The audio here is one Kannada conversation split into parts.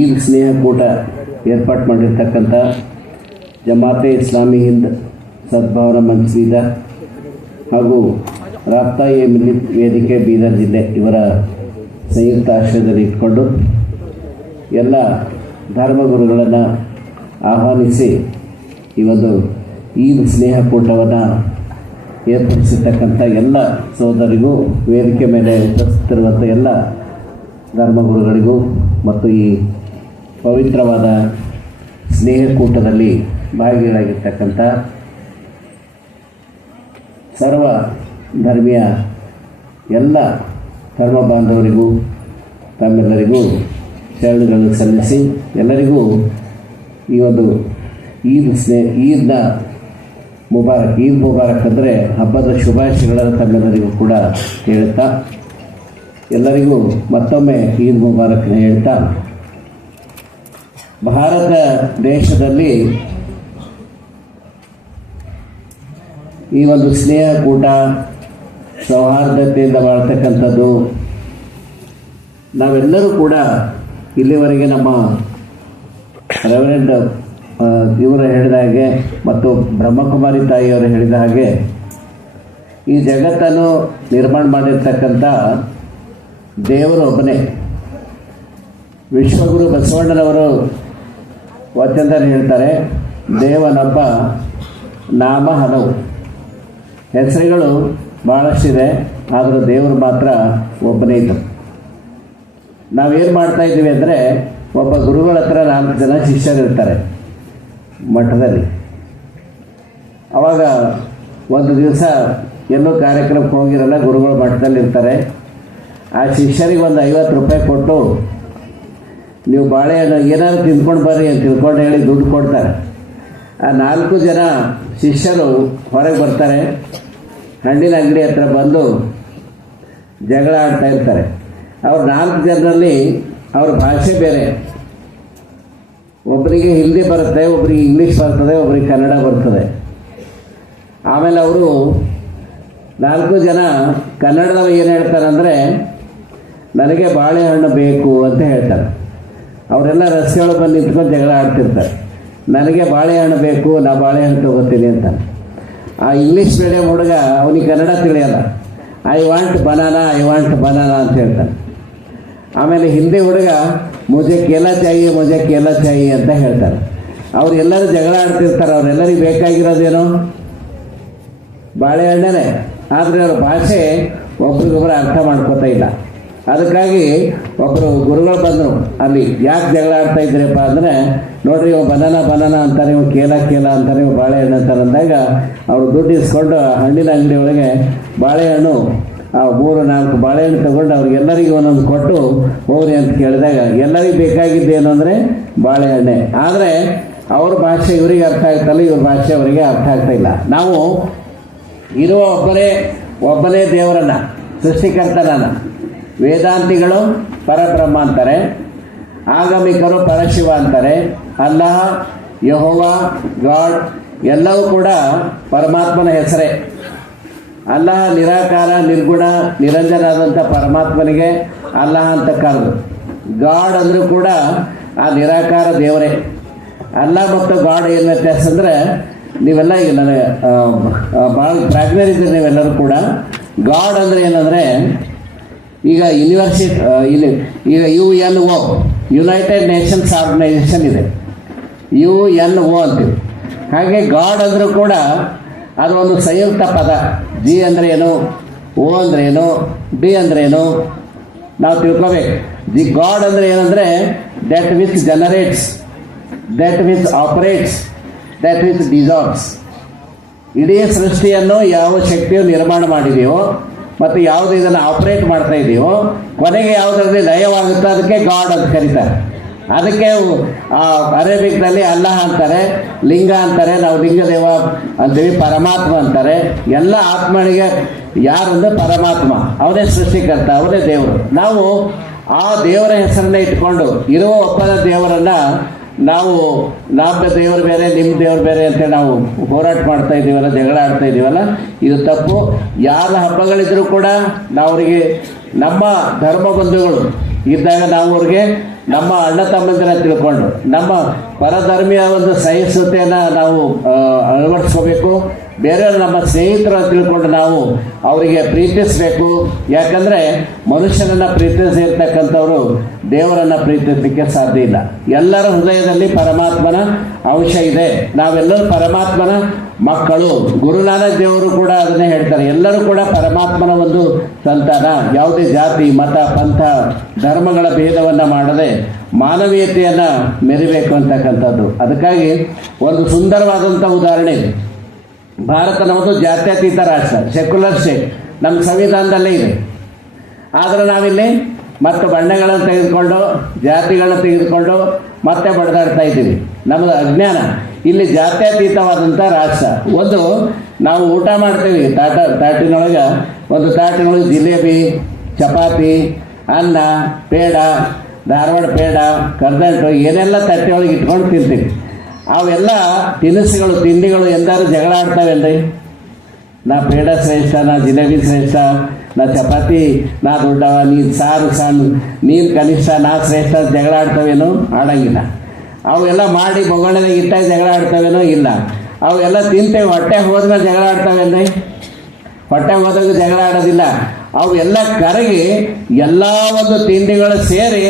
ಈದ್ ಸ್ನೇಹಕೂಟ ಏರ್ಪಾಡು ಮಾಡಿರ್ತಕ್ಕಂಥ ಜಮಾತೆ ಇಸ್ಲಾಮಿ ಹಿಂದ್ ಸದ್ಭಾವನಾ ಮಂಚ್ ಬೀದರ್ ಹಾಗೂ ರಾಬ್ತಾ-ಎ ಮಿಲ್ಲಿತ್ ವೇದಿಕೆ ಬೀದರ್ ಜಿಲ್ಲೆ ಇವರ ಸಂಯುಕ್ತ ಆಶ್ರಯದಲ್ಲಿ ಇಟ್ಕೊಂಡು ಎಲ್ಲ ಧರ್ಮಗುರುಗಳನ್ನು ಆಹ್ವಾನಿಸಿ ಈ ಒಂದು ಈದ್ ಸ್ನೇಹಕೂಟವನ್ನು ಏರ್ಪಡಿಸಿರ್ತಕ್ಕಂಥ ಎಲ್ಲ ಸೋದರಿಗೂ, ವೇದಿಕೆ ಮೇಲೆ ಉಪಸ್ಥಿತಿರುವಂಥ ಎಲ್ಲ ಧರ್ಮಗುರುಗಳಿಗೂ ಮತ್ತು ಈ ಪವಿತ್ರವಾದ ಸ್ನೇಹಕೂಟದಲ್ಲಿ ಭಾಗಿಯಾಗಿರ್ತಕ್ಕಂಥ ಸರ್ವ ಧರ್ಮೀಯ ಎಲ್ಲ ಧರ್ಮ ಬಾಂಧವರಿಗೂ ತಮ್ಮೆಲ್ಲರಿಗೂ ಶರಣುಗಳನ್ನು ಸಲ್ಲಿಸಿ ಎಲ್ಲರಿಗೂ ಈ ಒಂದು ಈದ್ನ ಮುಬಾರಕ್ ಅಂದರೆ ಹಬ್ಬದ ಶುಭಾಶಯಗಳನ್ನು ತಮ್ಮೆಲ್ಲರಿಗೂ ಕೂಡ ಹೇಳ್ತಾ ಎಲ್ಲರಿಗೂ ಮತ್ತೊಮ್ಮೆ ಈದ್ ಮುಬಾರಕ್ನ ಹೇಳ್ತಾ, ಭಾರತ ದೇಶದಲ್ಲಿ ಈ ಒಂದು ಸ್ನೇಹಕೂಟ ಸೌಹಾರ್ದತೆಯಿಂದ ಬಾಳ್ತಕ್ಕಂಥದ್ದು ನಾವೆಲ್ಲರೂ ಕೂಡ ಇಲ್ಲಿವರೆಗೆ ನಮ್ಮ ರೆವರೆಂಡ್ ಇವರು ಹೇಳಿದ ಹಾಗೆ ಮತ್ತು ಬ್ರಹ್ಮಕುಮಾರಿ ತಾಯಿಯವರು ಹೇಳಿದ ಹಾಗೆ ಈ ಜಗತ್ತನ್ನು ನಿರ್ಮಾಣ ಮಾಡಿರ್ತಕ್ಕಂಥ ದೇವರು ಒಬ್ಬನೇ. ವಿಶ್ವಗುರು ಬಸವಣ್ಣನವರು ವಚನದಲ್ಲಿ ಹೇಳ್ತಾರೆ, ದೇವನೊಬ್ಬ ನಾಮ ಹಲವು. ಹೆಸರುಗಳು ಭಾಳಷ್ಟಿದೆ, ಆದರೆ ದೇವರು ಮಾತ್ರ ಒಬ್ಬನೇ ಇದ್ದ. ನಾವೇನು ಮಾಡ್ತಾ ಇದ್ದೀವಿ ಅಂದರೆ, ಒಬ್ಬ ಗುರುಗಳ ಹತ್ರ 4 ಜನ ಶಿಷ್ಯರಿರ್ತಾರೆ ಮಠದಲ್ಲಿ. ಆವಾಗ ಒಂದು ದಿವಸ ಎಲ್ಲೋ ಕಾರ್ಯಕ್ರಮಕ್ಕೆ ಹೋಗಿರಲ್ಲ, ಗುರುಗಳು ಮಠದಲ್ಲಿ ಇರ್ತಾರೆ. ಆ ಶಿಷ್ಯರಿಗೆ ಒಂದು 50 ರೂಪಾಯಿ ಕೊಟ್ಟು ನೀವು ಬಾಳೆಹಣ್ಣು ಏನಾದ್ರು ತಿಂದ್ಕೊಂಡು ಬರ್ರಿ ಅಂತ ತಿಳ್ಕೊಂಡು ಹೇಳಿ ದುಡ್ಡು ಕೊಡ್ತಾರೆ. ಆ 4 ಜನ ಶಿಷ್ಯರು ಹೊರಗೆ ಬರ್ತಾರೆ. ಹಣ್ಣಿನ ಅಂಗಡಿ ಹತ್ರ ಬಂದು ಜಗಳ ಆಡ್ತಾ ಇರ್ತಾರೆ. ಅವ್ರು 4 ಜನರಲ್ಲಿ ಅವ್ರ ಭಾಷೆ ಬೇರೆ. ಒಬ್ಬರಿಗೆ ಹಿಂದಿ ಬರುತ್ತೆ, ಒಬ್ಬರಿಗೆ ಇಂಗ್ಲೀಷ್ ಬರ್ತದೆ, ಒಬ್ಬರಿಗೆ ಕನ್ನಡ ಬರ್ತದೆ. ಆಮೇಲೆ ಅವರು 4 ಜನ ಕನ್ನಡದವ ಏನು ಹೇಳ್ತಾರೆ ಅಂದರೆ, ನನಗೆ ಬಾಳೆಹಣ್ಣು ಬೇಕು ಅಂತ ಹೇಳ್ತಾರೆ. ಅವರೆಲ್ಲ ರಸ್ತೆಯೊಳಗೆ ಬಂದು ನಿಂತ್ಕೊಂಡು ಜಗಳ ಆಡ್ತಿರ್ತಾರೆ. ನನಗೆ ಬಾಳೆಹಣ್ಣು ಬೇಕು, ನಾ ಬಾಳೆಹಣ್ಣು ತೊಗೋತೀನಿ ಅಂತ. ಆ ಇಂಗ್ಲೀಷ್ ಮೀಡಿಯಂ ಹುಡುಗ ಅವನಿಗೆ ಕನ್ನಡ ತಿಳಿಯಲ್ಲ. ಐ ವಾಂಟ್ ಬನಾನಾ ಅಂತ ಹೇಳ್ತಾನೆ. ಆಮೇಲೆ ಹಿಂದಿ ಹುಡುಗ ಮುಜೆ ಕೇಲಾ ಚಾಯಿ ಅಂತ ಹೇಳ್ತಾರೆ. ಅವರೆಲ್ಲರೂ ಜಗಳ ಆಡ್ತಿರ್ತಾರೆ. ಅವರೆಲ್ಲರಿಗೆ ಬೇಕಾಗಿರೋದೇನು? ಬಾಳೆಹಣ್ಣೇ. ಆದರೆ ಅವ್ರ ಭಾಷೆ ಒಬ್ರಿಗೊಬ್ಬರು ಅರ್ಥ ಮಾಡ್ಕೋತಾ ಇಲ್ಲ. ಅದಕ್ಕಾಗಿ ಒಬ್ಬರು ಗುರುಗಳು ಬಂದರು. ಅಲ್ಲಿ ಯಾಕೆ ಜಗಳ ಆಡ್ತಾ ಇದ್ರಪ್ಪ ಅಂದರೆ, ನೋಡ್ರಿ ಇವು ಬನಾನಾ ಅಂತಾರೆ, ಇವು ಕೇಲ ಅಂತಾರೆ, ಇವು ಬಾಳೆಹಣ್ಣು ಅಂತಾರೆ ಅಂದಾಗ ಅವರು ದುಡ್ಡು ಇಸ್ಕೊಂಡು ಹಣ್ಣಿನ ಅಂಗಡಿ ಒಳಗೆ ಬಾಳೆಹಣ್ಣು 3-4 ಬಾಳೆಹಣ್ಣು ತಗೊಂಡು ಅವ್ರಿಗೆಲ್ಲರಿಗೂ ಒಂದೊಂದು ಕೊಟ್ಟು ಹೋಗ್ರಿ ಅಂತ ಕೇಳಿದಾಗ ಎಲ್ಲರಿಗೂ ಬೇಕಾಗಿದ್ದೇನು ಅಂದರೆ ಬಾಳೆಹಣ್ಣೆ. ಆದರೆ ಅವ್ರ ಭಾಷೆ ಇವರಿಗೆ ಅರ್ಥ ಆಗ್ತಲ್ಲ, ಇವ್ರ ಭಾಷೆ ಅವರಿಗೆ ಅರ್ಥ ಆಗ್ತಾ ಇಲ್ಲ. ನಾವು ಇರುವ ಒಬ್ಬನೇ ದೇವರನ್ನ, ಸೃಷ್ಟಿಕರ್ತನನ್ನ ವೇದಾಂತಿಗಳು ಪರಬ್ರಹ್ಮ ಅಂತಾರೆ, ಆಗಮಿಕರು ಪರಶಿವ ಅಂತಾರೆ, ಅಲ್ಲಾಹ, ಯೆಹೋವಾ, ಗಾಡ್ ಎಲ್ಲವೂ ಕೂಡ ಪರಮಾತ್ಮನ ಹೆಸರೇ. ಅಲ್ಲಾಹ ನಿರಾಕಾರ, ನಿರ್ಗುಣ, ನಿರಂಜನಾದಂಥ ಪರಮಾತ್ಮನಿಗೆ ಅಲ್ಲಾಹ ಅಂತ ಕರೆದು, ಗಾಡ್ ಅಂದರೂ ಕೂಡ ಆ ನಿರಾಕಾರ ದೇವರೇ. ಅಲ್ಲಾಹ ಮತ್ತು ಗಾಡ್ ಏನು ವ್ಯತ್ಯಾಸ ಅಂದರೆ, ನೀವೆಲ್ಲ ಈಗ ನನಗೆ ಭಾಳ ಪ್ರಾಜ್ಞರಿದ್ದೀರಿ ನೀವೆಲ್ಲರೂ ಕೂಡ. ಗಾಡ್ ಅಂದರೆ ಏನಂದರೆ, ಈಗ ಈಗ UNO ಯುನೈಟೆಡ್ ನೇಷನ್ಸ್ ಆರ್ಗನೈಸೇಷನ್ ಇದೆ, UNO ಅಂತೀವಿ. ಹಾಗೆ ಗಾಡ್ ಅಂದರೂ ಕೂಡ ಅದು ಒಂದು ಸಂಯುಕ್ತ ಪದ. G ಅಂದರೆ ಏನು, O ಅಂದರೆ ಏನು, D ಅಂದರೆ ಏನು ನಾವು ತಿಳ್ಕೋಬೇಕು. ದಿ ಗಾಡ್ ಅಂದರೆ ಏನಂದರೆ, that which generates, that which operates, that which dissolves. ಇಡೀ ಸೃಷ್ಟಿಯನ್ನು ಯಾವ ಶಕ್ತಿಯು ನಿರ್ಮಾಣ ಮಾಡಿದೆಯೋ ಮತ್ತು ಯಾವುದು ಇದನ್ನು ಆಪರೇಟ್ ಮಾಡ್ತಾ ಇದೆಯೋ, ಕೊನೆಗೆ ಯಾವುದರಲ್ಲಿ ಲಯವಾಗುತ್ತೋ ಅದಕ್ಕೆ ಗಾಡ್ ಅಂತ ಕರೀತಾರೆ. ಅದಕ್ಕೆ ಅರೇಬಿಕ್ನಲ್ಲಿ ಅಲ್ಲಾಹ ಅಂತಾರೆ, ಲಿಂಗ ಅಂತಾರೆ, ನಾವು ಲಿಂಗದೇವ ಅಂತೀವಿ, ಪರಮಾತ್ಮ ಅಂತಾರೆ. ಎಲ್ಲ ಆತ್ಮನಿಗೆ ಯಾರಂದ್ರೆ ಪರಮಾತ್ಮ, ಅವನೇ ಸೃಷ್ಟಿಕರ್ತ, ಅವನೇ ದೇವರು. ನಾವು ಆ ದೇವರ ಹೆಸರನ್ನ ಇಟ್ಕೊಂಡು ಇರುವ ಒಬ್ಬನ ದೇವರನ್ನ ನಾವು ನಮ್ಮ ದೇವರು ಬೇರೆ, ನಿಮ್ಮ ದೇವರು ಬೇರೆ ಅಂತ ನಾವು ಹೋರಾಟ ಮಾಡ್ತಾ ಇದ್ದೀವಲ್ಲ, ಜಗಳ ಆಡ್ತಾ ಇದ್ದೀವಲ್ಲ, ಇದು ತಪ್ಪು. ಯಾರ ಹಬ್ಬಗಳಿದ್ರೂ ಕೂಡ ನಾವು ಅವರಿಗೆ ನಮ್ಮ ಧರ್ಮ ಬಂಧುಗಳು ಇದ್ದಾಗ ನಾವು ಅವ್ರಿಗೆ ನಮ್ಮ ಅಣ್ಣ ತಮ್ಮಂದಿರ ತಿಳ್ಕೊಂಡು ನಮ್ಮ ಪರಧರ್ಮೀಯ ಒಂದು ಸಹಿಷ್ಣುತೆಯನ್ನು ನಾವು ಅಳವಡಿಸ್ಕೋಬೇಕು. ಬೇರೆಯವರು ನಮ್ಮ ಸ್ನೇಹಿತರು ತಿಳ್ಕೊಂಡು ನಾವು ಅವರಿಗೆ ಪ್ರೀತಿಸಬೇಕು. ಯಾಕಂದರೆ ಮನುಷ್ಯನನ್ನು ಪ್ರೀತಿಸಿರ್ತಕ್ಕಂಥವ್ರು ದೇವರನ್ನು ಪ್ರೀತಿಸಲಿಕ್ಕೆ ಸಾಧ್ಯ ಇಲ್ಲ. ಎಲ್ಲರ ಹೃದಯದಲ್ಲಿ ಪರಮಾತ್ಮನ ಅಂಶ ಇದೆ. ನಾವೆಲ್ಲರೂ ಪರಮಾತ್ಮನ ಮಕ್ಕಳು. ಗುರುನಾನಕ್ ದೇವರು ಕೂಡ ಅದನ್ನೇ ಹೇಳ್ತಾರೆ, ಎಲ್ಲರೂ ಕೂಡ ಪರಮಾತ್ಮನ ಒಂದು ಸಂತಾನ. ಯಾವುದೇ ಜಾತಿ ಮತ ಪಂಥ ಧರ್ಮಗಳ ಭೇದವನ್ನು ಮಾಡದೆ ಮಾನವೀಯತೆಯನ್ನು ಮೆರಿಬೇಕು ಅಂತಕ್ಕಂಥದ್ದು. ಅದಕ್ಕಾಗಿ ಒಂದು ಸುಂದರವಾದಂಥ ಉದಾಹರಣೆ ಇದೆ. ಭಾರತ ನಮ್ಮದು ಜಾತ್ಯತೀತ ರಾಷ್ಟ್ರ, ಸೆಕ್ಯುಲರ್ ಸ್ಟೇಟ್, ನಮ್ಮ ಸಂವಿಧಾನದಲ್ಲೇ ಇದೆ. ಆದರೆ ನಾವಿಲ್ಲಿ ಮತ್ತು ಬಣ್ಣಗಳನ್ನು ತೆಗೆದುಕೊಂಡು ಜಾತಿಗಳನ್ನ ತೆಗೆದುಕೊಂಡು ಮತ್ತೆ ಬಡ್ದಾಡ್ತಾ ಇದ್ದೀವಿ. ನಮ್ಮದು ಅಜ್ಞಾನ. ಇಲ್ಲಿ ಜಾತ್ಯತೀತವಾದಂಥ ರಾಷ್ಟ್ರ. ಒಂದು ನಾವು ಊಟ ಮಾಡ್ತೀವಿ, ತಾಟಿನೊಳಗೆ ಒಂದು ತಾಟಿನೊಳಗೆ ಜಿಲೇಬಿ, ಚಪಾತಿ, ಅನ್ನ, ಪೇಡ, ಧಾರವಾಡ ಪೇಡ, ಕರ್ದಂಟು ಏನೆಲ್ಲ ತಟ್ಟೆಯೊಳಗೆ ಇಟ್ಕೊಂಡು ತಿಂತೀವಿ. ಅವೆಲ್ಲ ತಿನಿಸುಗಳು ತಿಂಡಿಗಳು ಎಂದಾರು ಜಗಳ ಆಡ್ತಾವೇನ್ರಿ? ನಾ ಪೇಡ ಶ್ರೇಷ್ಠ, ನಾ ಜಿಲೇಬಿ ಶ್ರೇಷ್ಠ, ನಾ ಚಪಾತಿ ನಾ ದೊಡ್ಡವ, ನೀನು ಸಾರು ಸಣ್ಣ, ನೀನು ಕನಿಷ್ಠ, ನಾ ಶ್ರೇಷ್ಠ ಜಗಳ ಆಡ್ತವೇನೋ? ಆಡಂಗಿಲ್ಲ. ಅವೆಲ್ಲ ಮಾಡಿ ಬೊಗಣದಾಗ ಇಟ್ಟಾಗ ಜಗಳ ಆಡ್ತವೇನೋ? ಇಲ್ಲ. ಅವೆಲ್ಲ ತಿಂತೇವೆ, ಹೊಟ್ಟೆ ಹೋದ್ಮೇಲೆ ಜಗಳ ಆಡ್ತಾವೇನ್ರಿ? ಹೊಟ್ಟೆ ಹೋದಾಗ ಜಗಳ ಆಡೋದಿಲ್ಲ. ಅವೆಲ್ಲ ಕರಗಿ ಎಲ್ಲ ಒಂದು ತಿಂಡಿಗಳು ಸೇರಿ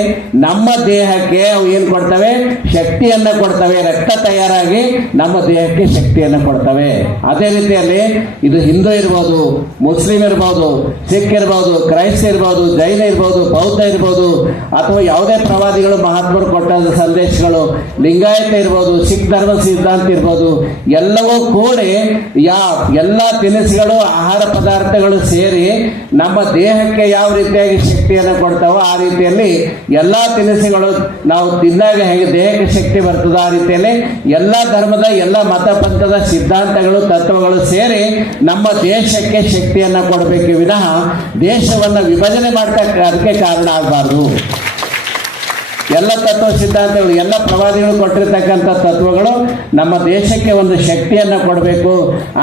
ನಮ್ಮ ದೇಹಕ್ಕೆ ಅವು ಏನು ಕೊಡ್ತವೆ? ಶಕ್ತಿಯನ್ನು ಕೊಡ್ತವೆ. ರಕ್ತ ತಯಾರಾಗಿ ನಮ್ಮ ದೇಹಕ್ಕೆ ಶಕ್ತಿಯನ್ನು ಕೊಡ್ತವೆ. ಅದೇ ರೀತಿಯಲ್ಲಿ ಇದು ಹಿಂದೂ ಇರ್ಬೋದು, ಮುಸ್ಲಿಂ ಇರ್ಬೋದು, ಸಿಖ್ ಇರ್ಬೋದು, ಕ್ರೈಸ್ತ ಇರ್ಬೋದು, ಜೈನ ಇರ್ಬೋದು, ಬೌದ್ಧ ಇರ್ಬೋದು, ಅಥವಾ ಯಾವುದೇ ಪ್ರವಾದಿಗಳು ಮಹಾತ್ಮರು ಕೊಟ್ಟ ಸಂದೇಶಗಳು, ಲಿಂಗಾಯತ ಇರ್ಬೋದು, ಸಿಖ್ ಧರ್ಮ ಸಿದ್ಧಾಂತ ಇರ್ಬೋದು, ಎಲ್ಲವೂ ಕೂಡಿ ಎಲ್ಲ ತಿನಿಸುಗಳು ಆಹಾರ ಪದಾರ್ಥಗಳು ಸೇರಿ ನಮ್ಮ ದೇಹಕ್ಕೆ ಯಾವ ರೀತಿಯಾಗಿ ಶಕ್ತಿಯನ್ನು ಕೊಡ್ತಾವೋ ಆ ರೀತಿಯಲ್ಲಿ ಎಲ್ಲ ತಿನಿಸುಗಳು ನಾವು ತಿಂದಾಗ ಹೇಗೆ ದೇಹಕ್ಕೆ ಶಕ್ತಿ ಬರ್ತದೋ ಆ ರೀತಿಯಲ್ಲಿ ಎಲ್ಲ ಧರ್ಮದ ಎಲ್ಲ ಮತ ಪಂಥದ ಸಿದ್ಧಾಂತಗಳು ತತ್ವಗಳು ಸೇರಿ ನಮ್ಮ ದೇಶಕ್ಕೆ ಶಕ್ತಿಯನ್ನು ಕೊಡಬೇಕು ವಿನಃ ದೇಶವನ್ನು ವಿಭಜನೆ ಅದಕ್ಕೆ ಕಾರಣ ಆಗಬಾರ್ದು. ಎಲ್ಲ ತತ್ವ ಸಿದ್ಧಾಂತಗಳು, ಎಲ್ಲ ಪ್ರವಾದಿಗಳು ಕೊಟ್ಟಿರ್ತಕ್ಕಂಥ ತತ್ವಗಳು ನಮ್ಮ ದೇಶಕ್ಕೆ ಒಂದು ಶಕ್ತಿಯನ್ನು ಕೊಡಬೇಕು.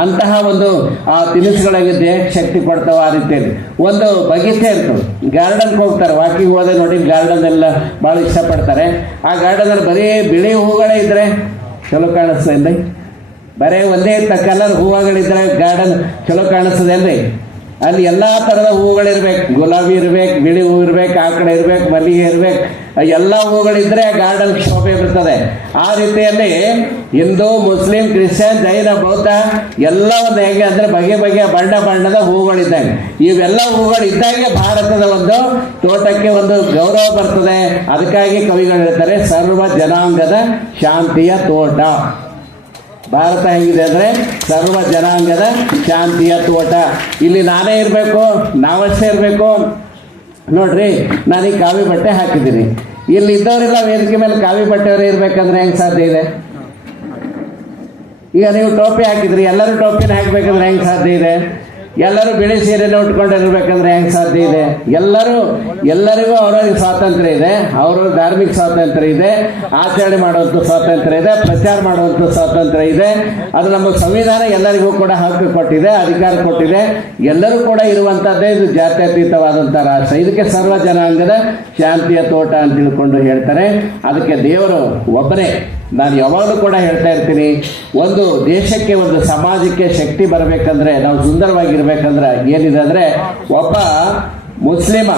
ಅಂತಹ ಒಂದು ಆ ತಿನಿಸುಗಳಿಗೆ ದೇಹಕ್ಕೆ ಶಕ್ತಿ ಕೊಡ್ತಾವೆ. ಆ ರೀತಿಯಲ್ಲಿ ಒಂದು ಬಗೀಚೆ ಇರ್ತವೆ, ಗಾರ್ಡನ್ಗೆ ಹೋಗ್ತಾರೆ, ವಾಕಿಂಗ್ ಹೋದೆ ನೋಡಿ, ಗಾರ್ಡನ್ ಎಲ್ಲ ಭಾಳ ಇಷ್ಟಪಡ್ತಾರೆ. ಆ ಗಾರ್ಡನಲ್ಲಿ ಬರೀ ಬಿಳಿ ಹೂಗಳೇ ಇದ್ದರೆ ಚಲೋ ಕಾಣಿಸ್ತದೆ. ಬರೀ ಒಂದೇ ಕಲರ್ ಹೂವುಗಳಿದ್ರೆ ಗಾರ್ಡನ್ ಚಲೋ ಕಾಣಿಸ್ತದೇನ್ರಿ? ಅಲ್ಲಿ ಎಲ್ಲ ಥರದ ಹೂವುಗಳಿರ್ಬೇಕು. ಗುಲಾಬಿ ಇರ್ಬೇಕು, ಬಿಳಿ ಹೂವು ಇರ್ಬೇಕು, ಆ ಕಡೆ ಇರ್ಬೇಕು, ಮಲ್ಲಿಗೆ ಇರ್ಬೇಕು, ಎಲ್ಲ ಹೂವುಗಳಿದ್ರೆ ಗಾರ್ಡನ್ ಶೋಭೆ ಬರ್ತದೆ. ಆ ರೀತಿಯಲ್ಲಿ ಹಿಂದೂ, ಮುಸ್ಲಿಂ, ಕ್ರಿಶ್ಚಿಯನ್, ಜೈನ, ಬೌದ್ಧ ಎಲ್ಲ ಒಂದು ಹೇಗೆ ಅಂದರೆ ಬಗೆ ಬಗೆಯ ಬಣ್ಣದ ಹೂವುಗಳಿದ್ದಾಗ, ಇವೆಲ್ಲ ಹೂವುಗಳಿದ್ದಾಗೆ ಭಾರತದ ಒಂದು ತೋಟಕ್ಕೆ ಒಂದು ಗೌರವ ಬರ್ತದೆ. ಅದಕ್ಕಾಗಿ ಕವಿಗಳು ಹೇಳ್ತಾರೆ, ಸರ್ವ ಜನಾಂಗದ ಶಾಂತಿಯ ತೋಟ. ಭಾರತ ಹೇಗಿದೆ ಅಂದರೆ ಸರ್ವ ಜನಾಂಗದ ಶಾಂತಿಯ ತೋಟ. ಇಲ್ಲಿ ನಾನೇ ಇರಬೇಕು, ನಾವಷ್ಟೇ ಇರಬೇಕು. ನೋಡ್ರಿ, ನಾನೀಗ ಕಾವಿ ಬಟ್ಟೆ ಹಾಕಿದ್ದೀನಿ, ಇಲ್ಲಿ ಇದ್ದವರೆಲ್ಲ ವೇದಿಕೆ ಮೇಲೆ ಕಾವಿ ಬಟ್ಟೆಯವರೇ ಇರಬೇಕಂದ್ರೆ ಹೆಂಗೆ ಸಾಧ್ಯ ಇದೆ? ಈಗ ನೀವು ಟೋಪಿ ಹಾಕಿದ್ರಿ, ಎಲ್ಲರೂ ಟೋಪಿನ ಹಾಕಬೇಕಂದ್ರೆ ಹೆಂಗೆ ಸಾಧ್ಯ ಇದೆ? ಎಲ್ಲರೂ ಬಿಳಿ ಸೀರೆನ ಉಟ್ಕೊಂಡಿರ್ಬೇಕಂದ್ರೆ ಹೆಂಗೆ ಸಾಧ್ಯ ಇದೆ? ಎಲ್ಲರಿಗೂ ಅವರವ್ರಿಗೆ ಸ್ವಾತಂತ್ರ್ಯ ಇದೆ, ಅವ್ರವ್ರ ಧಾರ್ಮಿಕ ಸ್ವಾತಂತ್ರ್ಯ ಇದೆ, ಆಚರಣೆ ಮಾಡುವಂಥ ಸ್ವಾತಂತ್ರ್ಯ ಇದೆ, ಪ್ರಚಾರ ಮಾಡುವಂಥ ಸ್ವಾತಂತ್ರ್ಯ ಇದೆ. ಅದು ನಮ್ಮ ಸಂವಿಧಾನ ಎಲ್ಲರಿಗೂ ಕೂಡ ಹಕ್ಕು ಕೊಟ್ಟಿದೆ, ಅಧಿಕಾರ ಕೊಟ್ಟಿದೆ. ಎಲ್ಲರೂ ಕೂಡ ಇರುವಂಥದ್ದೇ ಇದು ಜಾತ್ಯತೀತವಾದಂಥ ರಾಷ್ಟ್ರ. ಇದಕ್ಕೆ ಸರ್ವ ಜನಾಂಗದ ಶಾಂತಿಯ ತೋಟ ಅಂತ ತಿಳ್ಕೊಂಡು ಹೇಳ್ತಾರೆ. ಅದಕ್ಕೆ ದೇವರು ಒಬ್ಬರೇ. ನಾನು ಯಾವಾಗಲೂ ಕೂಡ ಹೇಳ್ತಾ ಇರ್ತೀನಿ, ಒಂದು ದೇಶಕ್ಕೆ ಒಂದು ಸಮಾಜಕ್ಕೆ ಶಕ್ತಿ ಬರಬೇಕಂದ್ರೆ, ನಾವು ಸುಂದರವಾಗಿರ್ಬೇಕಂದ್ರೆ ಏನಿದೆ ಅಂದರೆ, ಒಬ್ಬ ಮುಸ್ಲಿಮ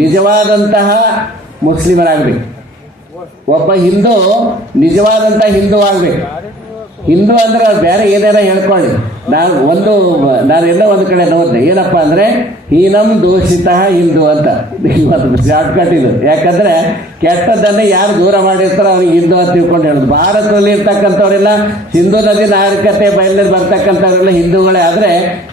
ನಿಜವಾದಂತಹ ಮುಸ್ಲಿಮರಾಗಬೇಕು, ಒಬ್ಬ ಹಿಂದೂ ನಿಜವಾದಂಥ ಹಿಂದೂ ಆಗಬೇಕು. ಹಿಂದೂ ಅಂದರೆ ಬೇರೆ ಏನೇನೋ ಹೇಳ್ಕೊಳ್ಳಿ. ನಾನೆಲ್ಲ ಒಂದು ಕಡೆ ನೋಡಿದೆ, ಏನಪ್ಪ ಅಂದರೆ ಹೀನಂ ದೂಷಿತ ಹಿಂದೂ ಅಂತ. ಇವತ್ತು ಶಾರ್ಟ್ಕಟ್ ಇದು. ಯಾಕಂದರೆ ಕೆಟ್ಟದ್ದನ್ನು ಯಾರು ದೂರ ಮಾಡಿರ್ತಾರೋ ಅವ್ರಿಗೆ ಹಿಂದೂ ಅಂತ ತಿಳ್ಕೊಂಡು ಹೇಳೋದು. ಭಾರತದಲ್ಲಿ ಇರ್ತಕ್ಕಂಥವರೆಲ್ಲ ಸಿಂಧೂ ನದಿ ನಾಗರಿಕತೆ ಬಯಲಲ್ಲಿ ಬರ್ತಕ್ಕಂಥವರೆಲ್ಲ ಹಿಂದೂಗಳೇ. ಆದರೆ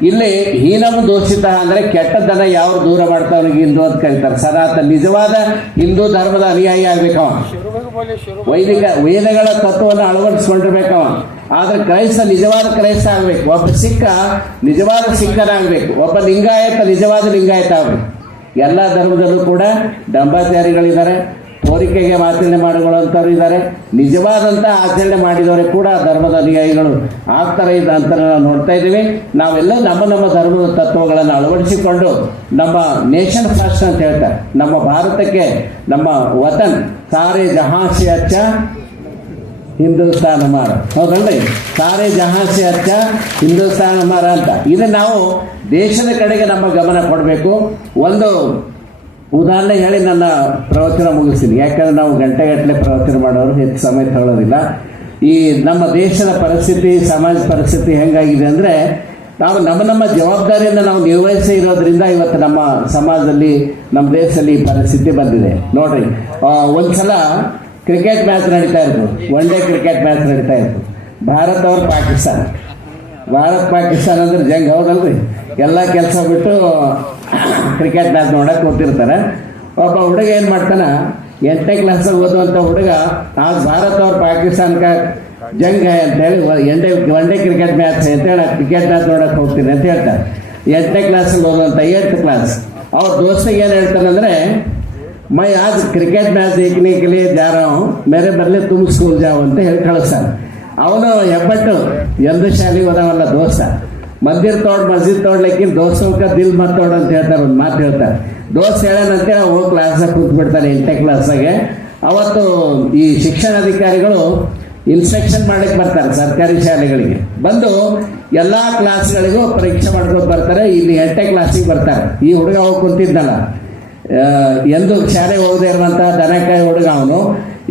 ಇಲ್ಲಿ ಹೀನಂ ದೂಷಿತ ಅಂದರೆ ಕೆಟ್ಟದ್ದನ್ನು ಯಾರು ದೂರ ಮಾಡ್ತಾವ್ರಿಗೆ ಹಿಂದೂ ಅಂತ ಕರೀತಾರೆ. ಸನಾತನ ನಿಜವಾದ ಹಿಂದೂ ಧರ್ಮದ ಅನುಯಾಯಿ ಆಗ್ಬೇಕವ, ವೇದಗಳ ತತ್ವವನ್ನು ಅಳವಡಿಸ್ಕೊಂಡಿರ್ಬೇಕವ. ಆದರೆ ಕ್ರೈಸ್ತ ನಿಜವಾದ ಕ್ರೈಸ್ತ ಆಗಬೇಕು, ಒಬ್ಬ ಸಿಕ್ಕ ನಿಜವಾದ ಸಿಕ್ಕನಾಗಬೇಕು, ಒಬ್ಬ ಲಿಂಗಾಯತ ನಿಜವಾದ ಲಿಂಗಾಯತ ಆಗಬೇಕು. ಎಲ್ಲ ಧರ್ಮದಲ್ಲೂ ಕೂಡ ಡಂಬಾಚಾರಿಗಳಿದ್ದಾರೆ, ತೋರಿಕೆಗೆ ಆಚರಣೆ ಮಾಡುವಂಥವ್ರು ಇದ್ದಾರೆ, ನಿಜವಾದಂಥ ಆಚರಣೆ ಮಾಡಿದವರು ಕೂಡ ಧರ್ಮದ ಅನುಯಾಯಿಗಳು ಆಗ್ತಾರೆ ಅಂತ ನಾವು ನೋಡ್ತಾ ಇದ್ದೀವಿ. ನಾವೆಲ್ಲ ನಮ್ಮ ಧರ್ಮದ ತತ್ವಗಳನ್ನು ಅಳವಡಿಸಿಕೊಂಡು ನಮ್ಮ ನೇಷನ್ ಫಸ್ಟ್ ಅಂತ ಹೇಳ್ತಾರೆ, ನಮ್ಮ ಭಾರತಕ್ಕೆ ನಮ್ಮ ವತನ್ ಸಾರೆ ಜಹಾಂ ಸೆ ಅಚ್ಚಾ ಹಿಂದೂಸ್ತಾನ್ ಹಮಾರ, ಹೌದಲ್ರಿ? ಸಾರೆ ಜಹಾಂ ಸೆ ಅಚ್ಚಾ ಹಿಂದೂಸ್ತಾನ್ ಹಮಾರ ಅಂತ. ಇದು ನಾವು ದೇಶದ ಕಡೆಗೆ ನಮ್ಮ ಗಮನ ಕೊಡಬೇಕು. ಒಂದು ಉದಾಹರಣೆ ಹೇಳಿ ನನ್ನ ಪ್ರವಚನ ಮುಗಿಸ್ತೀನಿ, ಯಾಕಂದ್ರೆ ನಾವು ಗಂಟೆಗಟ್ಟಲೆ ಪ್ರವಚನ ಮಾಡೋರು ಹೆಚ್ಚು ಸಮಯ ತಗೊಳ್ಳೋದಿಲ್ಲ. ಈ ನಮ್ಮ ದೇಶದ ಪರಿಸ್ಥಿತಿ, ಸಮಾಜ ಪರಿಸ್ಥಿತಿ ಹೆಂಗಾಗಿದೆ ಅಂದರೆ, ನಾವು ನಮ್ಮ ಜವಾಬ್ದಾರಿಯನ್ನು ನಾವು ನಿರ್ವಹಿಸಿ ಇರೋದ್ರಿಂದ ಇವತ್ತು ನಮ್ಮ ಸಮಾಜದಲ್ಲಿ, ನಮ್ಮ ದೇಶದಲ್ಲಿ ಈ ಪರಿಸ್ಥಿತಿ ಬಂದಿದೆ. ನೋಡ್ರಿ, ಒಂದ್ಸಲ ಕ್ರಿಕೆಟ್ ಮ್ಯಾಚ್ ನಡೀತಾ ಇತ್ತು, ಒನ್ ಡೇ ಕ್ರಿಕೆಟ್ ಮ್ಯಾಚ್ ನಡೀತಾ ಇತ್ತು, ಭಾರತ ಅವ್ರ ಪಾಕಿಸ್ತಾನ. ಭಾರತ್ ಪಾಕಿಸ್ತಾನ ಅಂದ್ರೆ ಜಂಗ್, ಹೌದಲ್ರಿ? ಎಲ್ಲ ಕೆಲಸ ಬಿಟ್ಟು ಕ್ರಿಕೆಟ್ ಮ್ಯಾಚ್ ನೋಡಕ್ಕೆ ಹೋಗ್ತಿರ್ತಾರೆ. ಒಬ್ಬ ಹುಡುಗ ಏನು ಮಾಡ್ತಾನೆ, 8ನೇ ಕ್ಲಾಸಾಗ ಓದುವಂಥ ಹುಡುಗ, आज ಭಾರತ ಅವ್ರ ಪಾಕಿಸ್ತಾನಕ್ಕೆ ಜಂಗ್ ಹೈ ಅಂತೇಳಿ ಒನ್ ಡೇ ಕ್ರಿಕೆಟ್ ಮ್ಯಾಚ್ ಅಂತೇಳಿ ಕ್ರಿಕೆಟ್ ಮ್ಯಾಚ್ ನೋಡಕ್ಕೆ ಹೋಗ್ತೀನಿ ಅಂತ ಹೇಳ್ತಾರೆ. 8ನೇ ಕ್ಲಾಸಲ್ಲಿ ಓದುವಂಥ 8th ಕ್ಲಾಸ್ ಅವ್ರ ದೋಸ್ತಿಗೆ ಏನು ಹೇಳ್ತಾನಂದ್ರೆ, मैं आज क्रिकेट मैच देखने के लिए जा रहा हूँ, मेरे बदले तुम स्कूल जाओ ಅಂತ ಹೇಳಿ ಕಳಿಸ್ತಾನೆ. ಅವನು ಹೆಬ್ಬಟ್ಟು ಎಂದು ಶಾಲೆ ಓದವಲ್ಲ ದೋಸ್ತ, ಮಂದಿರ್ ತೋಡ್ ಮಸ್ಜಿದ್ ತೋಡ್ಲಿಕ್ಕಿನ ದೋಸ್ತಕ ದಿಲ್ ಮತ್ ತೋಡ್ ಅಂತ ಹೇಳ್ತಾರೆ, ಒಂದು ಮಾತು ಹೇಳ್ತಾರೆ. ದೋಸ್ತ ಹೇಳನಂತೆ ಹೋಗಿ ಕ್ಲಾಸಾಗ ಕೂತ್ ಬಿಡ್ತಾನೆ 8ನೇ ಕ್ಲಾಸಾಗೆ. ಅವತ್ತು ಈ ಶಿಕ್ಷಣಾಧಿಕಾರಿಗಳು ಇನ್ಸ್ಪೆಕ್ಷನ್ ಮಾಡಕ್ಕೆ ಬರ್ತಾರೆ ಸರ್ಕಾರಿ ಶಾಲೆಗಳಿಗೆ. ಬಂದು ಎಲ್ಲ ಕ್ಲಾಸ್ಗಳಿಗೂ ಪರೀಕ್ಷೆ ಮಾಡ್ಕೊಂಡು ಬರ್ತಾರೆ. ಇಲ್ಲಿ 8ನೇ ಕ್ಲಾಸಿಗೆ ಬರ್ತಾರೆ. ಈ ಹುಡುಗ ಹೋಗಿ ಕುಂತಿದ್ದಲ್ಲ, ಎಂದು ಶಾಲೆಗೆ ಹೋಗದೆ ಇರುವಂಥ ದನಕಾಯಿ ಹುಡುಗ, ಅವನು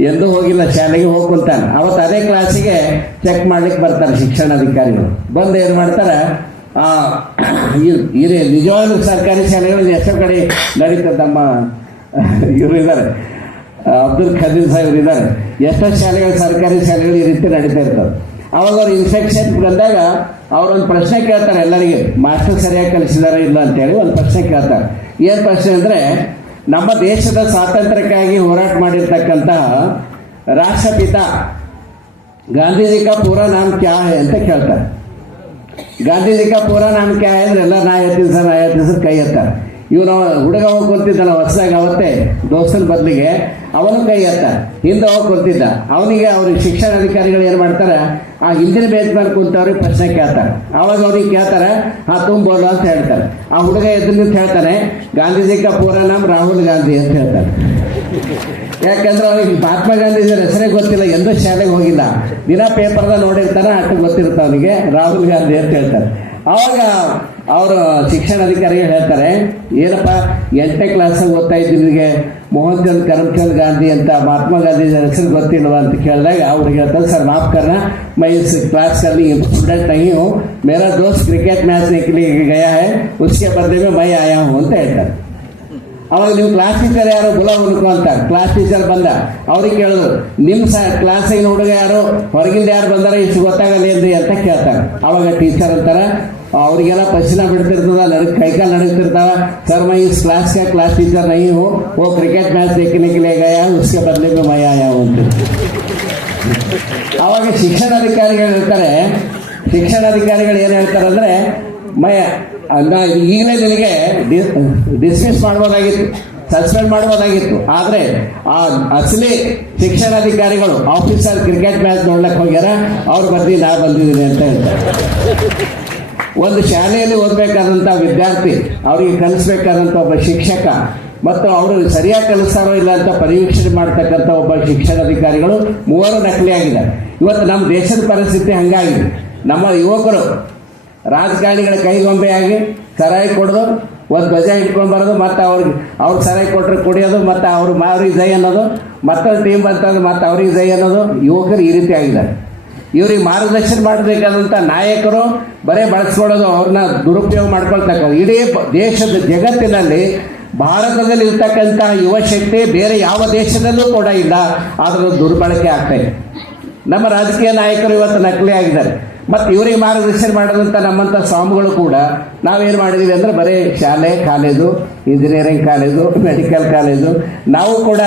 ಎಂದೂ ಹೋಗಿಲ್ಲ ಶಾಲೆಗೆ, ಹೋಗಿ ಕುಂತಾನೆ. ಅವತ್ತು ಅದೇ ಕ್ಲಾಸಿಗೆ ಚೆಕ್ ಮಾಡ್ಲಿಕ್ಕೆ ಬರ್ತಾರೆ ಶಿಕ್ಷಣಾಧಿಕಾರಿಗಳು. ಬಂದು ಏನು ಮಾಡ್ತಾರೆ, ಇದು ನಿಜವಾದ ಸರ್ಕಾರಿ ಶಾಲೆಗಳು ಎಷ್ಟೋ ಕಡೆ ನಡೀತದೆ. ನಮ್ಮ ಇವರು ಇದ್ದಾರೆ, ಅಬ್ದುಲ್ ಖದೀರ್ ಸಾಹೇಬ್ರು ಇದ್ದಾರೆ, ಎಷ್ಟೋ ಶಾಲೆಗಳು, ಸರ್ಕಾರಿ ಶಾಲೆಗಳು ಈ ರೀತಿ ನಡೀತಾ ಇರ್ತವೆ. ಅವಾಗ ಅವ್ರು ಇನ್ಸ್ಪೆಕ್ಷನ್ ಬಂದಾಗ ಅವ್ರೊಂದು ಪ್ರಶ್ನೆ ಕೇಳ್ತಾರೆ ಎಲ್ಲರಿಗೆ, ಮಾಸ್ಟರ್ ಸರಿಯಾಗಿ ಕಲಿಸಿದಾರ ಇಲ್ಲ ಅಂತೇಳಿ ಒಂದು ಪ್ರಶ್ನೆ ಕೇಳ್ತಾರೆ. ಏನು ಪ್ರಶ್ನೆ ಅಂದರೆ, ನಮ್ಮ ದೇಶದ ಸ್ವಾತಂತ್ರ್ಯಕ್ಕಾಗಿ ಹೋರಾಟ ಮಾಡಿರ್ತಕ್ಕಂತಹ ರಾಷ್ಟ್ರಪಿತ ಗಾಂಧೀಜಿ ಕಾ ಪೂರಾ ನಾಮ್ ಕ್ಯಾ ಹೈ ಅಂತ ಕೇಳ್ತಾರೆ. ಗಾಂಧೀಜಿ ಕಾ ಪೂರಾ ನಾಮ್ ಕ್ಯಾ ಹೈ ಅಂದ್ರೆ ಎಲ್ಲ ನಾ ಹೇಳ್ತೀನಿ ಸರ್ ಕೈ ಎತ್ತಾರೆ. ಇವನು ಹುಡುಗ ಹೋಗಿ ಕೊಡ್ತಿದ್ದಲ್ಲ ಹೊಸದಾಗಿ, ಅವತ್ತೇ ದೋಸ್ತನ ಬದಲಿಗೆ ಅವನು ಕೈ ಎತ್ತ, ಹಿಂದೆ ಹೋಗಿ ಕೊಡ್ತಿದ್ದ. ಅವನಿಗೆ ಅವ್ರಿಗೆ ಶಿಕ್ಷಣಾಧಿಕಾರಿಗಳು ಏನು ಮಾಡ್ತಾರೆ, ಆ ಹಿಂದಿನ ಬೇಸ್ ಮೇಲೆ ಕುಂತವ್ರಿಗೆ ಪ್ರಶ್ನೆ ಕೇಳ್ತಾರೆ. ಅವಾಗ ಅವ್ರಿಗೆ ಕೇಳ್ತಾರೆ, ಹಾ ತುಂಬ ಬೋಲು ಅಂತ ಹೇಳ್ತಾರೆ. ಆ ಹುಡುಗ ಎದ್ದು ನಿಂತು ಹೇಳ್ತಾನೆ, ಗಾಂಧೀಜಿ ಕಾ ಪೂರಾ ನಾಮ್ ರಾಹುಲ್ ಗಾಂಧಿ ಅಂತ ಹೇಳ್ತಾರೆ. ಯಾಕಂದ್ರೆ ಅವ್ರಿಗೆ ಮಹಾತ್ಮ ಗಾಂಧೀಜಿ ಹೆಸರೇ ಗೊತ್ತಿಲ್ಲ, ಎಂದೂ ಶಾಲೆಗೆ ಹೋಗಿಲ್ಲ, ದಿನ ಪೇಪರ್ದಾಗ ನೋಡಿರ್ತಾನೆ, ಅಷ್ಟು ಗೊತ್ತಿರುತ್ತೆ ಅವನಿಗೆ, ರಾಹುಲ್ ಗಾಂಧಿ ಅಂತ ಹೇಳ್ತಾರೆ. ಆವಾಗ ಅವರು ಶಿಕ್ಷಣಾಧಿಕಾರಿಗಳು ಹೇಳ್ತಾರೆ, ಏನಪ್ಪ 8ನೇ ಕ್ಲಾಸಾಗಿ ಓದ್ತಾ ಇದ್ದಿನಿಗೆ ಮೋಹನ್ ಚಂದ್ ಕರಮ್ಚಂದ್ ಗಾಂಧಿ ಅಂತ ಮಹಾತ್ಮ ಗಾಂಧಿ ಹೆಸರು ಗೊತ್ತಿಲ್ವಾ ಅಂತ ಕೇಳಿದಾಗ ಅವ್ರಿಗೆ ಹೇಳ್ತಾರೆ, ಸರ್ ಮಾಫ್ करना, मैं इस क्लास का स्टूडेंट नहीं हूँ, मेरा दोस्त क्रिकेट मैच देखने गया है, उसके बदले में मैं आया हूँ ಅಂತ ಹೇಳ್ತಾರೆ. ಅವಾಗ ನೀವು ಕ್ಲಾಸ್ ಟೀಚರ್ ಯಾರು ಗುಲಾಮ್ ಉನ್ಕೋ ಅಂತ ಕ್ಲಾಸ್ ಟೀಚರ್ ಬಂದ, ಅವ್ರಿಗೆ ಕೇಳಿದ್ರು, ನಿಮ್ಮ ಕ್ಲಾಸಿನ ಹುಡುಗ ಯಾರು, ಹೊರಗಿಂದ ಯಾರು ಬಂದಾರ, ಇಷ್ಟು ಗೊತ್ತಾಗಲ್ಲ ಏನ್ರಿ ಅಂತ ಕೇಳ್ತಾರೆ. ಅವಾಗ ಟೀಚರ್ ಅಂತಾರೆ, ಅವ್ರಿಗೆಲ್ಲ ಪಶ್ಚಿಮ ಬಿಡ್ತಿರ್ತದ, ಕೈಕಾಲು ನಡೀತಿರ್ತಾವ, ಸರ್ ಮೈ ಇಸ್ ಕ್ಲಾಸ್ का क्लास टीचर नहीं हूँ, वो क्रिकेट मैच देखने के लिए गया, उसके बदले में मैं आया हूँ ಅಂತ. ಅವಾಗ ಶಿಕ್ಷಣಾಧಿಕಾರಿಗಳು ಹೇಳ್ತಾರೆ, ಶಿಕ್ಷಣಾಧಿಕಾರಿಗಳು ಏನು ಹೇಳ್ತಾರೆ ಅಂದರೆ, ಈಗಲೇ ನಿನಗೆ ಡಿಸ್ಮಿಸ್ ಮಾಡ್ಬೋದಾಗಿತ್ತು, ಸಸ್ಪೆಂಡ್ ಮಾಡ್ಬೋದಾಗಿತ್ತು, ಆದರೆ ಆ ಅಸಲಿ ಶಿಕ್ಷಣಾಧಿಕಾರಿಗಳು ಆಫೀಸರ್ ಕ್ರಿಕೆಟ್ ಮ್ಯಾಚ್ ನೋಡ್ಲಕ್ಕೆ ಹೋಗ್ಯಾರ, ಅವ್ರ ಬದಲಿ ನಾ ಬಂದಿದ್ದೀನಿ ಅಂತ ಹೇಳ್ತಾರೆ. ಒಂದು ಶಾಲೆಯಲ್ಲಿ ಓದಬೇಕಾದಂಥ ವಿದ್ಯಾರ್ಥಿ, ಅವರಿಗೆ ಕಲಿಸ್ಬೇಕಾದಂಥ ಒಬ್ಬ ಶಿಕ್ಷಕ ಮತ್ತು ಅವರು ಸರಿಯಾಗಿ ಕಲಿಸ್ತಾರೋ ಇಲ್ಲ ಅಂತ ಪರಿವೀಕ್ಷಣೆ ಮಾಡ್ತಕ್ಕಂಥ ಒಬ್ಬ ಶಿಕ್ಷಣಾಧಿಕಾರಿಗಳು ಮೂವರು ನಕಲಿಯಾಗಿದ್ದಾರೆ. ಇವತ್ತು ನಮ್ಮ ದೇಶದ ಪರಿಸ್ಥಿತಿ ಹಂಗಾಗಿದೆ. ನಮ್ಮ ಯುವಕರು ರಾಜಕಾರಣಿಗಳ ಕೈಗೊಂಬೆಯಾಗಿ ಸರಾಯಿ ಕೊಡೋದು, ಒಂದು ಧ್ವಜ ಇಟ್ಕೊಂಡ್ಬರೋದು, ಮತ್ತು ಅವ್ರು ಸರಾಯಿ ಕೊಟ್ಟರೆ ಕುಡಿಯೋದು, ಮತ್ತು ಅವ್ರಿಗೆ ಜೈ ಅನ್ನೋದು, ಮತ್ತೊಂದು ಟೀಮ್ ಬಂತಂದ್ರೆ ಮತ್ತು ಅವ್ರಿಗೆ ಜೈ ಅನ್ನೋದು. ಯುವಕರು ಈ ರೀತಿ ಆಗಿದ್ದಾರೆ. ಇವ್ರಿಗೆ ಮಾರ್ಗದರ್ಶನ ಮಾಡಬೇಕಾದಂಥ ನಾಯಕರು ಬರೀ ಬಳಸ್ಕೊಳ್ಳೋದು, ಅವ್ರನ್ನ ದುರುಪಯೋಗ ಮಾಡ್ಕೊಳ್ತಕ್ಕಂಥ. ಇಡೀ ದೇಶದ ಜಗತ್ತಿನಲ್ಲಿ ಭಾರತದಲ್ಲಿ ಇರ್ತಕ್ಕಂಥ ಯುವ ಶಕ್ತಿ ಬೇರೆ ಯಾವ ದೇಶದಲ್ಲೂ ಕೂಡ ಇಲ್ಲ, ಅದರ ದುರ್ಬಳಕೆ ಆಗ್ತಾಯಿದೆ. ನಮ್ಮ ರಾಜಕೀಯ ನಾಯಕರು ಇವತ್ತು ನಕಲಿ ಆಗಿದ್ದಾರೆ. ಮತ್ತು ಇವರಿಗೆ ಮಾರ್ಗದರ್ಶನ ಮಾಡೋದಂಥ ನಮ್ಮಂಥ ಸ್ವಾಮಿಗಳು ಕೂಡ ನಾವೇನು ಮಾಡಿದ್ದೀವಿ ಅಂದರೆ, ಬರೀ ಶಾಲೆ, college, engineering college, medical college, ನಾವು ಕೂಡ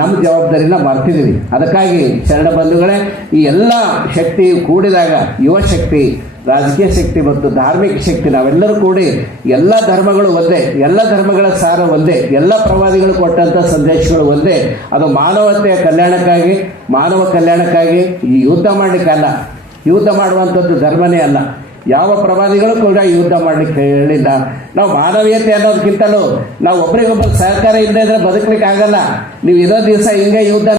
ನಮ್ಮ ಜವಾಬ್ದಾರಿನ ಮರ್ತಿದ್ದೀವಿ. ಅದಕ್ಕಾಗಿ ಶರಣ ಬಂಧುಗಳೇ, ಈ ಎಲ್ಲ ಶಕ್ತಿ ಕೂಡಿದಾಗ ಯುವ ಶಕ್ತಿ ರಾಜಕೀಯ ಶಕ್ತಿ ಮತ್ತು ಧಾರ್ಮಿಕ ಶಕ್ತಿ ನಾವೆಲ್ಲರೂ ಕೂಡಿ ಎಲ್ಲ ಧರ್ಮಗಳು ಒಂದೇ, ಎಲ್ಲ ಧರ್ಮಗಳ ಸಾರ ಒಂದೇ, ಎಲ್ಲ ಪ್ರವಾದಿಗಳು ಕೊಟ್ಟಂತ ಸಂದೇಶಗಳು ಒಂದೇ. ಅದು ಮಾನವತೆಯ ಕಲ್ಯಾಣಕ್ಕಾಗಿ, ಮಾನವ ಕಲ್ಯಾಣಕ್ಕಾಗಿ. ಈ ಯುದ್ಧ ಮಾಡಲಿಕ್ಕಲ್ಲ, ಯುದ್ಧ ಮಾಡುವಂಥದ್ದು ಧರ್ಮನೇ ಅಲ್ಲ. ಯಾವ ಪ್ರವಾದಿಗಳು ಕೂಡ ಯುದ್ಧ ಮಾಡಲಿಕ್ಕೆ ಹೇಳಿಲ್ಲ. ನಾವು ಮಾನವೀಯತೆ ಅನ್ನೋದಕ್ಕಿಂತಲೂ ನಾವು ಒಬ್ರಿಗೊಬ್ಬರು ಸಹಕಾರ ಇಲ್ಲದೆ ಇದ್ರೆ ಬದುಕಲಿಕ್ಕೆ ಆಗಲ್ಲ. ನೀವು ಇನ್ನೊಂದು ದಿವಸ ಹಿಂಗೆ ಯುದ್ಧ